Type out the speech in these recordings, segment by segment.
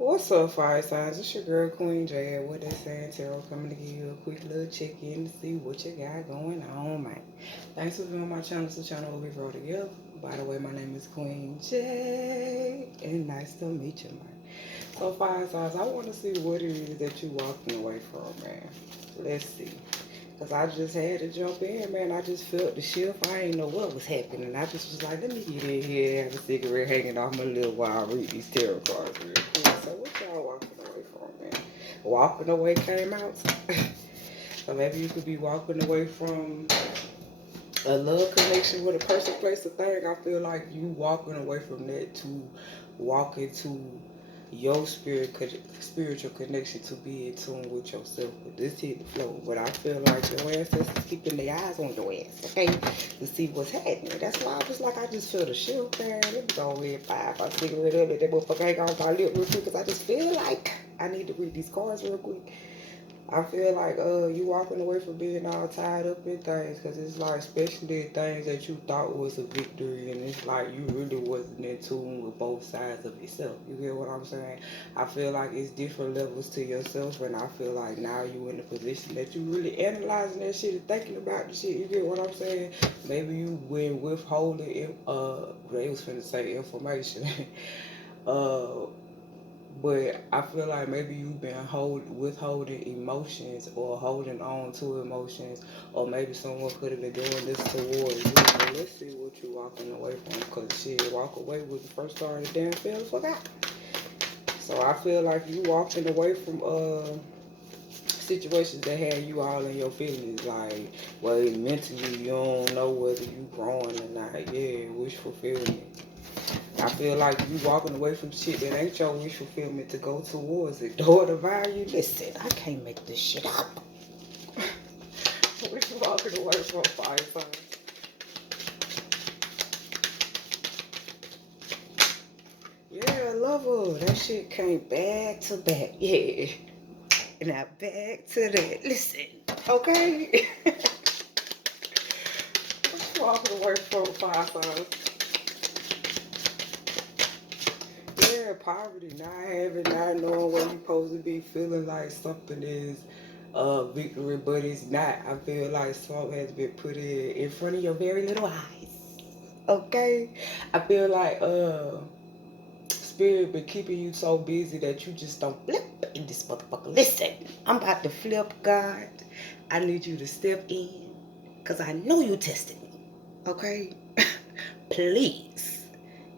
What's up, fire signs? It's your girl Queen J. What they saying, Tarot, coming to give you a quick little check-in to see what you got going on, man. Thanks for viewing my channel. It's the channel where we grow together. By the way, my name is Queen J, and nice to meet you, man. So, fire signs, I want to see what it is that you walking away from, man. Let's see. Because I just had to jump in, man. I just felt the shift. I ain't know what was happening. I just was like, let me get in here, have a cigarette hanging off my little while I read these tarot cards real quick. So what y'all walking away from, man? Walking away came out. So maybe you could be walking away from a love connection with a person, place, or thing. I feel like you walking away from that to walk into your spiritual connection to be in tune with yourself. But this hit the flow. But I feel like your ancestors keeping their eyes on your ass, okay? To see what's happening. That's why I was like, I just feel the shift there. Let me go ahead, five. I cigarette up, let that motherfucker hang on my lip real quick, because I just feel like I need to read these cards real quick. I feel like you walking away from being all tied up in things, because it's like, especially things that you thought was a victory, and it's like you really wasn't in tune with both sides of yourself. You get what I'm saying? I feel like it's different levels to yourself, and I feel like now you in a position that you really analyzing that shit and thinking about the shit. You get what I'm saying? Maybe you been withholding they was finna say information. uh but I feel like maybe you've been withholding emotions or holding on to emotions, or maybe someone could have been doing this towards you. So let's see what you walking away from, because shit, walk away with the first star of the damn film forgot. So I feel like you walking away from situations that had you all in your feelings, like, well, mentally you don't know whether you growing or not. Yeah, wish fulfillment. I feel like you walking away from shit that ain't your wish fulfillment to go towards it. Door to value. Listen, I can't make this shit up. What you walking away from, fire sign? Yeah, lover. That shit came back to back. Yeah. Now back to that. Listen, okay? What you walking away from, fire sign? Yeah, poverty, not having, not knowing what you're supposed to be, feeling like something is victory, but it's not. I feel like something has been put in front of your very little eyes. Okay? I feel like spirit been keeping you so busy that you just don't flip in this motherfucker. Listen, I'm about to flip, God. I need you to step in, because I know you tested me. Okay? Please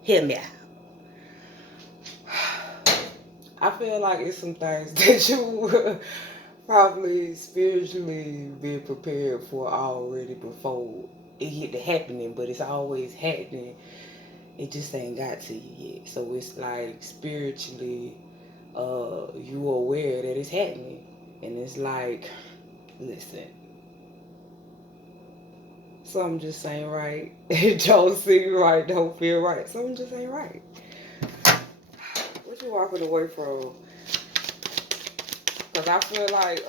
hear me out. I feel like it's some things that you probably spiritually been prepared for already before it hit the happening, but it's always happening. It just ain't got to you yet. So it's like spiritually, you aware that it's happening, and it's like, listen, something just ain't right. It don't seem right, don't feel right. Something just ain't right. What you walking away from? Because I feel like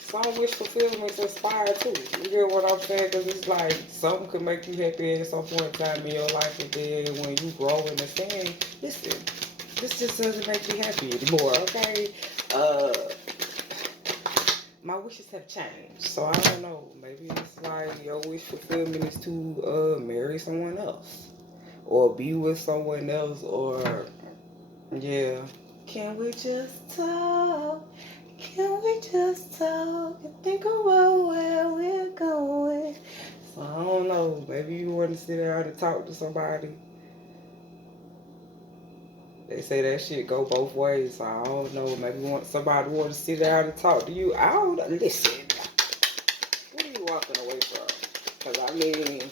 some wish fulfillment's inspired too. You get what I'm saying? Because it's like something could make you happy at some point in time in your life, and then when you grow and understand, listen, this just doesn't make me happy anymore, okay? Uh, my wishes have changed. So I don't know. Maybe it's like your wish fulfillment is to marry someone else, or be with someone else, or yeah. Can we just talk? Can we just talk and think about where we're going? So I don't know. Maybe you want to sit down and talk to somebody. They say that shit go both ways. So I don't know. Maybe somebody want to sit down and talk to you. I don't know. Listen, what are you walking away from? Because I mean,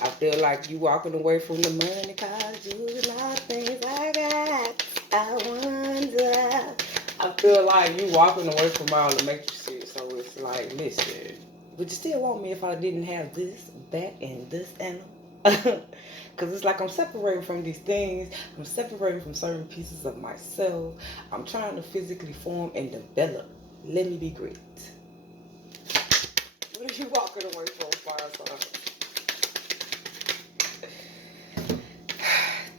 I feel like you walking away from the money, cause you not things I got. I wonder. I feel like you walking away from all the matrix shit. So it's like, listen, would you still want me if I didn't have this, that, and this, and because it's like I'm separating from these things. I'm separating from certain pieces of myself. I'm trying to physically form and develop. Let me be great. What are you walking away from, fire sign?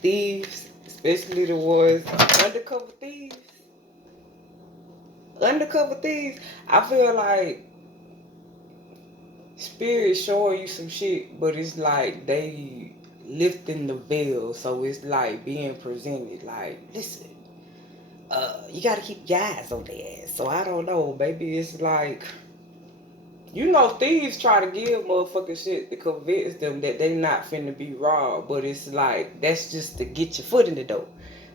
thieves, especially the ones undercover thieves. Undercover thieves, I feel like Spirit showing you some shit, but it's like they lifting the veil, so it's like being presented. Like, listen, you gotta keep your eyes on their ass. So I don't know. Maybe it's like, you know, thieves try to give motherfucking shit to convince them that they not finna be robbed, but it's like that's just to get your foot in the door,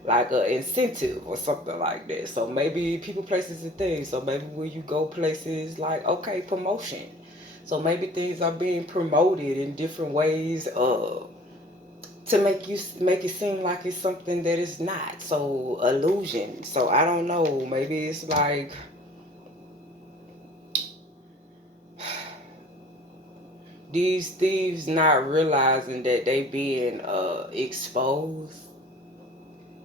like an incentive or something like that. So maybe people, places, and things. So maybe when you go places, like, okay, promotion. So maybe things are being promoted in different ways, to make it seem like it's something that it's not. So illusion. So I don't know. Maybe it's like these thieves not realizing that they being exposed,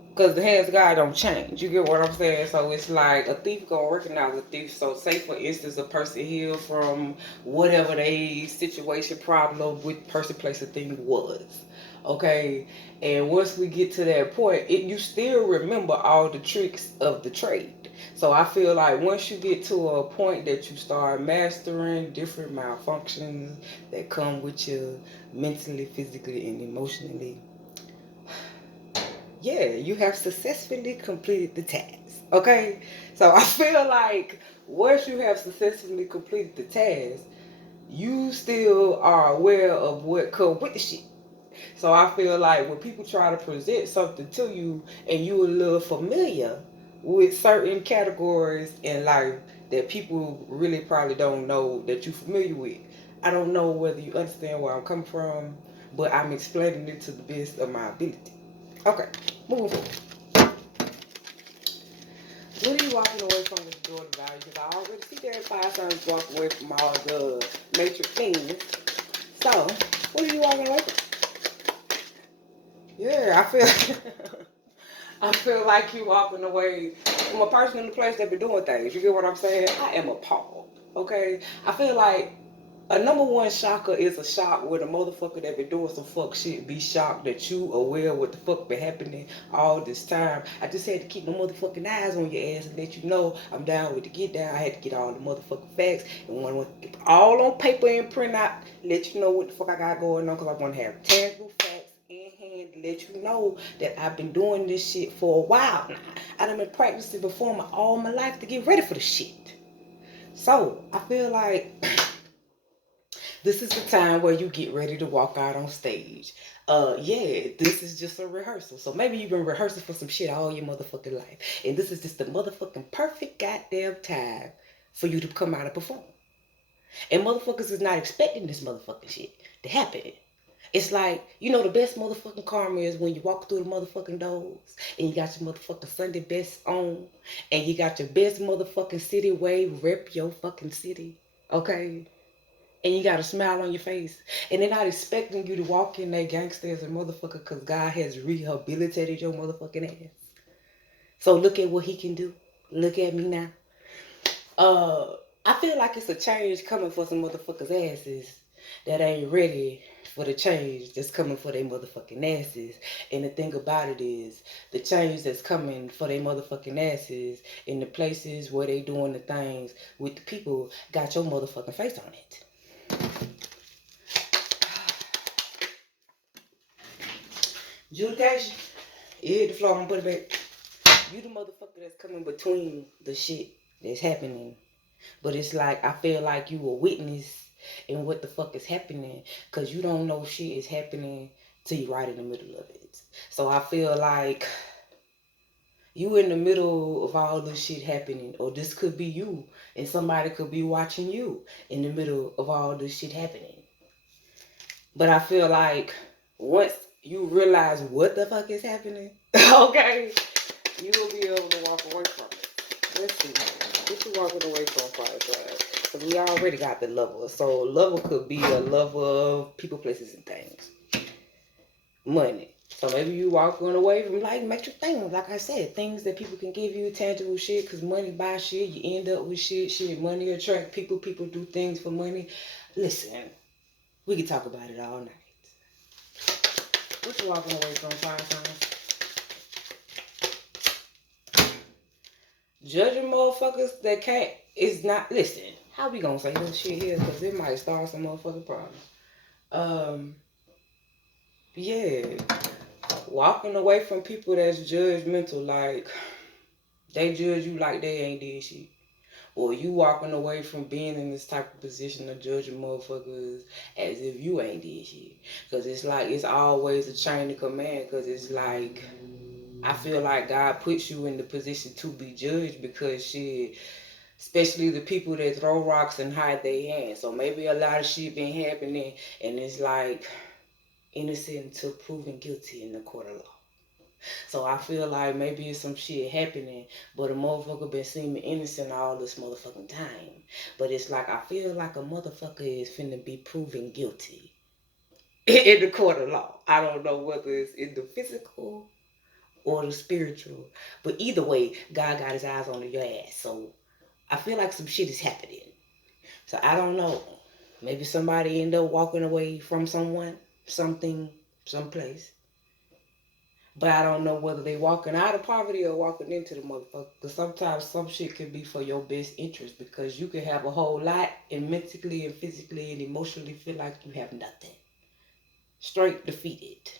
because the hands of God don't change. You get what I'm saying? So it's like a thief gonna recognize a thief. So say for instance a person healed from whatever they situation, problem with person, place, or thing was. Okay, and once we get to that point, you still remember all the tricks of the trade. So I feel like once you get to a point that you start mastering different malfunctions that come with you mentally, physically, and emotionally, yeah, you have successfully completed the task. Okay? So I feel like once you have successfully completed the task, you still are aware of what comes with the shit. So I feel like when people try to present something to you and you a little familiar with certain categories in life that people really probably don't know that you're familiar with, I don't know whether you understand where I'm coming from, but I'm explaining it to the best of my ability. Okay, moving forward. What are you walking away from with the door of value? Because I already see that 5 times walk away from all the matrix things. So, what are you walking away from? Yeah, I feel I feel like you walking away from a person in the place that be doing things. You get what I'm saying? I am appalled. Okay? I feel like a number one shocker is a shock where the motherfucker that been doing some fuck shit be shocked that you aware what the fuck been happening all this time. I just had to keep my motherfucking eyes on your ass and let you know I'm down with the get down. I had to get all the motherfucking facts and want to get all on paper and print out, let you know what the fuck I got going on, because I want to have tangible facts in hand to let you know that I've been doing this shit for a while now. I done been practicing before all my life to get ready for the shit. So I feel like this is the time where you get ready to walk out on stage. Yeah, this is just a rehearsal. So maybe you've been rehearsing for some shit all your motherfucking life. And this is just the motherfucking perfect goddamn time for you to come out and perform. And motherfuckers is not expecting this motherfucking shit to happen. It's like, you know, the best motherfucking karma is when you walk through the motherfucking doors and you got your motherfucking Sunday best on and you got your best motherfucking city wave, rep your fucking city. Okay? And you got a smile on your face. And they're not expecting you to walk in that gangster as a motherfucker because God has rehabilitated your motherfucking ass. So look at what he can do. Look at me now. I feel like it's a change coming for some motherfuckers' asses that ain't ready for the change that's coming for their motherfucking asses. And the thing about it is, the change that's coming for their motherfucking asses in the places where they doing the things with the people got your motherfucking face on it. Adjudication. You hit the floor and put it back. You the motherfucker that's coming between the shit that's happening. But it's like, I feel like you a witness in what the fuck is happening, because you don't know shit is happening till you right in the middle of it. So I feel like you in the middle of all this shit happening, or this could be you, and somebody could be watching you in the middle of all this shit happening. But I feel like once you realize what the fuck is happening, okay, you will be able to walk away from it. Let's see. What you walking away from, Firefly? Because we already got the lover. So lover could be a lover of people, places, and things. Money. So maybe you walking away from like major things. Like I said, things that people can give you, tangible shit. Because money buys shit. You end up with shit. Shit, money attract people. People do things for money. Listen, we can talk about it all night. What you walking away from, fire signs? Judging motherfuckers that can't is not. Listen, how we gonna say this shit here? Because it might start some motherfucking problem. Yeah, walking away from people that's judgmental, like they judge you like they ain't did shit. Or you walking away from being in this type of position of judging motherfuckers as if you ain't did shit. Because it's like, it's always a chain of command. Because it's like, I feel like God puts you in the position to be judged because shit, especially the people that throw rocks and hide their hands. So maybe a lot of shit been happening and it's like innocent until proven guilty in the court of law. So I feel like maybe it's some shit happening, but a motherfucker been seeming innocent all this motherfucking time. But it's like, I feel like a motherfucker is finna be proven guilty in the court of law. I don't know whether it's in the physical or the spiritual. But either way, God got his eyes on your ass. So I feel like some shit is happening. So I don't know. Maybe somebody end up walking away from someone, something, someplace. But I don't know whether they walking out of poverty or walking into the motherfucker. Because sometimes some shit can be for your best interest. Because you can have a whole lot and mentally and physically and emotionally feel like you have nothing. Straight defeated.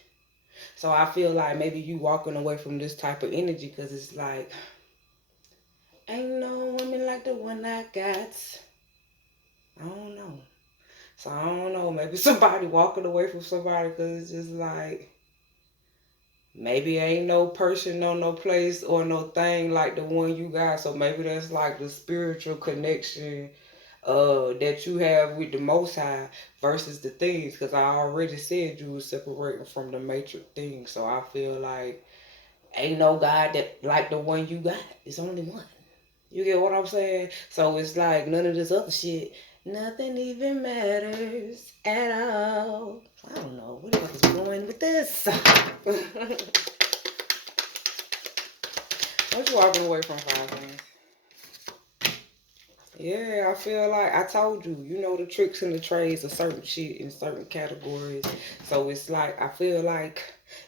So I feel like maybe you walking away from this type of energy because it's like, ain't no woman like the one I got. I don't know. So I don't know. Maybe somebody walking away from somebody because it's just like, maybe ain't no person, no place, or no thing like the one you got. So maybe that's like the spiritual connection that you have with the Most High versus the things. Because I already said you was separating from the matrix things. So I feel like ain't no God that like the one you got. It's only one. You get what I'm saying? So it's like none of this other shit. Nothing even matters at all. I don't know. Where the fuck is we going with this? What you walking away from, five things? Yeah, I feel like I told you, you know the tricks and the trades of certain shit in certain categories. So it's like, I feel like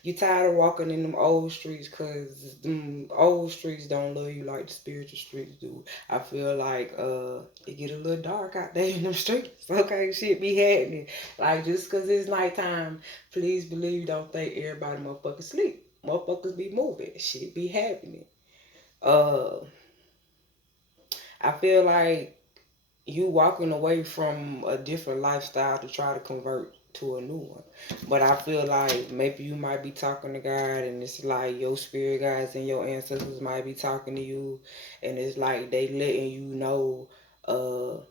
you tired of walking in them old streets because them old streets don't love you like the spiritual streets do. I feel like it get a little dark out there in them streets. Okay, shit be happening. Like just because it's nighttime, please believe, don't think everybody motherfuckers sleep. Motherfuckers be moving. Shit be happening. Uh, I feel like you walking away from a different lifestyle to try to convert to a new one. But I feel like maybe you might be talking to God and it's like your spirit guides and your ancestors might be talking to you and it's like they letting you know uh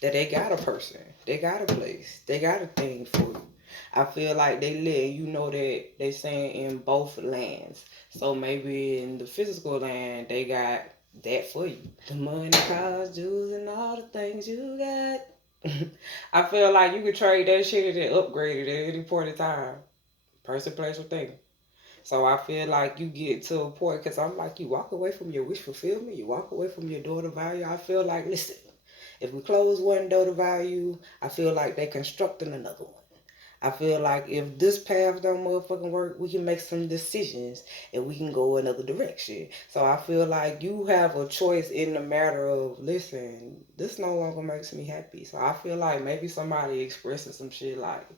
that they got a person, they got a place, they got a thing for you. I feel like they letting you know that they saying in both lands. So maybe in the physical land they got that for you. The money, cars, jewels, and all the things you got. I feel like you could trade that shit and upgrade it at any point in time. Person, place, or thing. So I feel like you get to a point, because I'm like, you walk away from your wish fulfillment, you walk away from your door to value. I feel like, listen, if we close one door to value, I feel like they constructing another one. I feel like if this path don't motherfucking work, we can make some decisions and we can go another direction. So I feel like you have a choice in the matter of, listen, this no longer makes me happy. So I feel like maybe somebody expressing some shit like,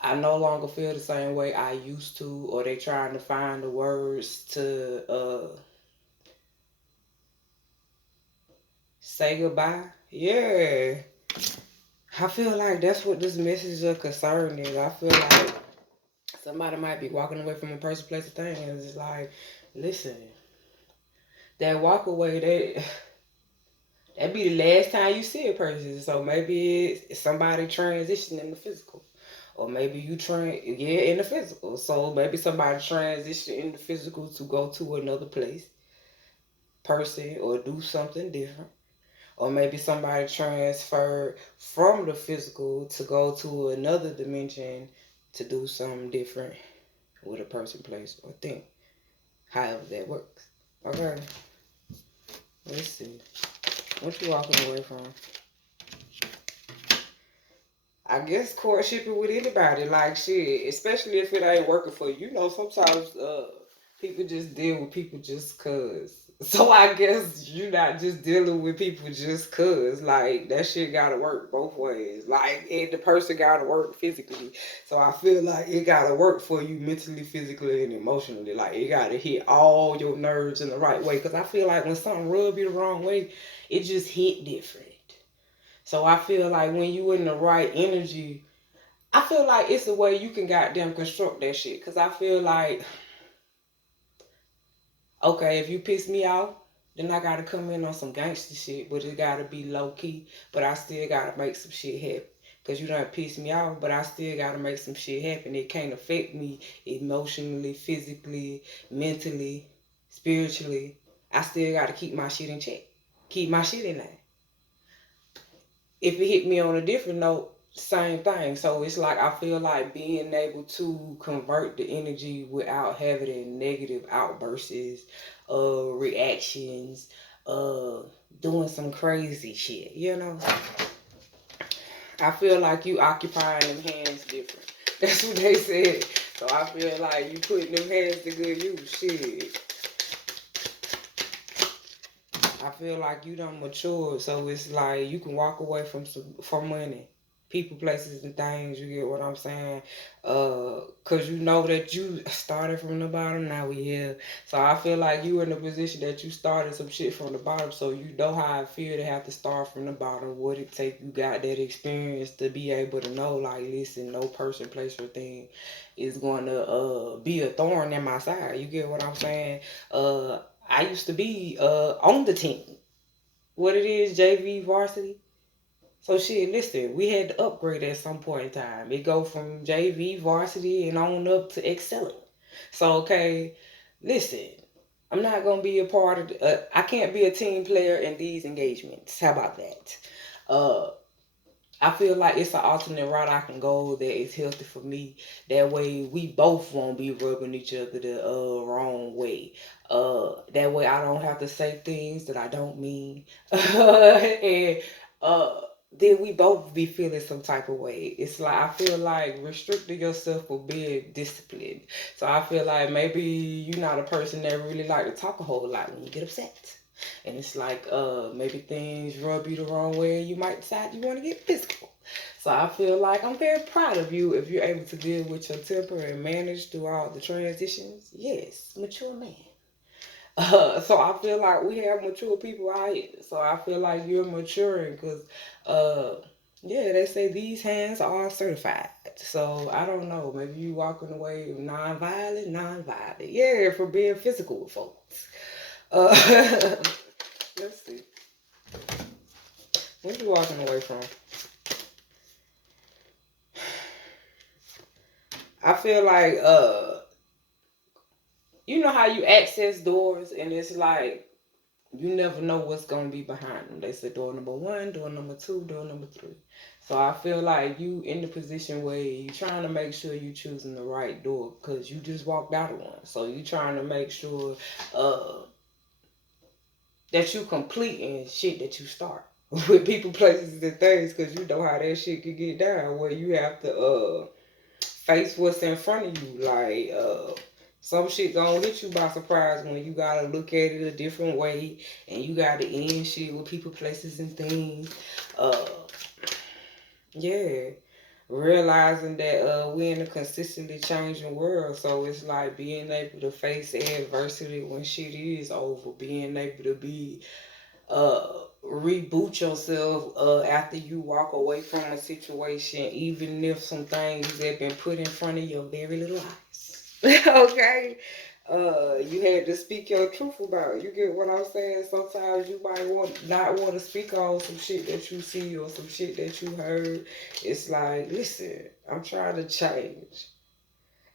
I no longer feel the same way I used to, or they trying to find the words to say goodbye. Yeah. I feel like that's what this message of concern is. I feel like somebody might be walking away from a person, place, or thing, and it's just like, listen, that walk away, that be the last time you see a person. So maybe it's somebody transitioning in the physical. Or maybe you in the physical. So maybe somebody transition in the physical to go to another place, person, or do something different. Or maybe somebody transferred from the physical to go to another dimension to do something different with a person, place, or thing. However that works. Okay, let's see. What you walking away from? I guess courtshiping with anybody, like shit, especially if it ain't working for you. You know, sometimes people just deal with people just cause. So I guess you're not just dealing with people just cause. Like that shit gotta work both ways. Like and the person gotta work physically. So I feel like it gotta work for you mentally, physically, and emotionally. Like it gotta hit all your nerves in the right way. Cause I feel like when something rub you the wrong way, it just hit different. So I feel like when you in the right energy, I feel like it's a way you can goddamn construct that shit. Cause I feel like, okay, if you piss me off, then I gotta come in on some gangster shit, but it gotta be low key. But I still gotta make some shit happen. Cause you done piss me off, but I still gotta make some shit happen. It can't affect me emotionally, physically, mentally, spiritually. I still gotta keep my shit in check. Keep my shit in line. If it hit me on a different note, same thing. So it's like I feel like being able to convert the energy without having negative outbursts, reactions, uh, doing some crazy shit. You know, I feel like you occupying them hands different. That's what they said. So I feel like you putting them hands to good use. Shit. I feel like you done matured, so it's like you can walk away from money, people, places, and things. You get what I'm saying? Cause you know that you started from the bottom. Now we here, so I feel like you in the position that you started some shit from the bottom. So you know how I feel to have to start from the bottom. What it take? You got that experience to be able to know, like, listen, no person, place, or thing is going to be a thorn in my side. You get what I'm saying? I used to be on the team. What it is, JV varsity. So shit, listen, we had to upgrade at some point in time. It go from JV varsity and on up to excelling. So okay, listen, I'm not gonna be a part of. I can't be a team player in these engagements. How about that? Uh, I feel like it's an alternate route I can go that is healthy for me. That way we both won't be rubbing each other the wrong way. That way I don't have to say things that I don't mean. And uh then we both be feeling some type of way. It's like I feel like restricting yourself for being disciplined. So I feel like maybe you're not a person that really like to talk a whole lot when you get upset. And it's like maybe things rub you the wrong way and you might decide you want to get physical. So I feel like I'm very proud of you if you're able to deal with your temper and manage through all the transitions. Yes, mature man. So I feel like we have mature people out here. So I feel like you're maturing because, yeah, they say these hands are certified. So I don't know. Maybe you walking away non-violent, non-violent. Yeah, for being physical with folks. Uh, let's see. What you walking away from? I feel like you know how you access doors and it's like you never know what's gonna be behind them. They said door number one, door number two, door number three. So I feel like you in the position where you trying to make sure you choosing the right door because you just walked out of one. So you trying to make sure uh that you completing shit that you start with people, places, and things because you know how that shit could get down where you have to face what's in front of you. Like, some shit gonna hit you by surprise when you gotta look at it a different way and you gotta end shit with people, places, and things. Uh, yeah. Realizing that we in a consistently changing world, so it's like being able to face adversity when shit is over, being able to be reboot yourself after you walk away from a situation, even if some things have been put in front of your very little eyes. Okay? You had to speak your truth about it. You get what I'm saying? Sometimes you might not want to speak on some shit that you see or some shit that you heard. It's like, listen, I'm trying to change.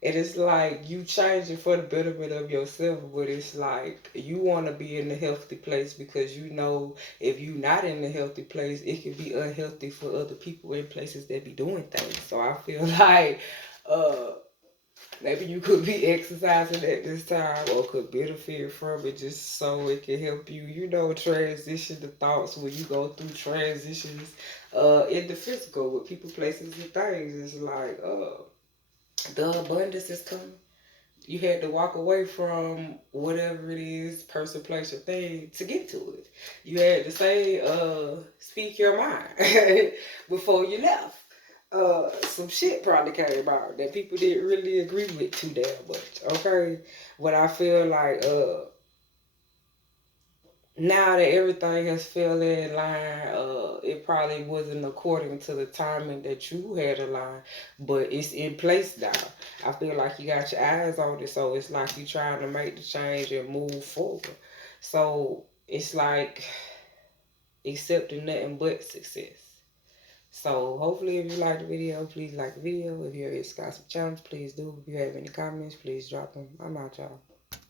And it's like you changing for the betterment of yourself, but it's like you want to be in a healthy place because you know if you not in a healthy place, it can be unhealthy for other people in places that be doing things. So I feel like uh Maybe you could be exercising at this time or could benefit from it just so it can help you, transition the thoughts when you go through transitions in the physical with people, places, and things. It's like the abundance is coming. You had to walk away from whatever it is, person, place, or thing to get to it. You had to say, speak your mind before you left. Some shit probably came out that people didn't really agree with too damn much. Okay, but I feel like now that everything has fell in line, it probably wasn't according to the timing that you had aligned, but it's in place now. I feel like you got your eyes on it, so it's like you trying to make the change and move forward. So it's like accepting nothing but success. So hopefully if you like the video, please like the video. If you're got some challenge, please do. If you have any comments, please drop them. I'm out, y'all.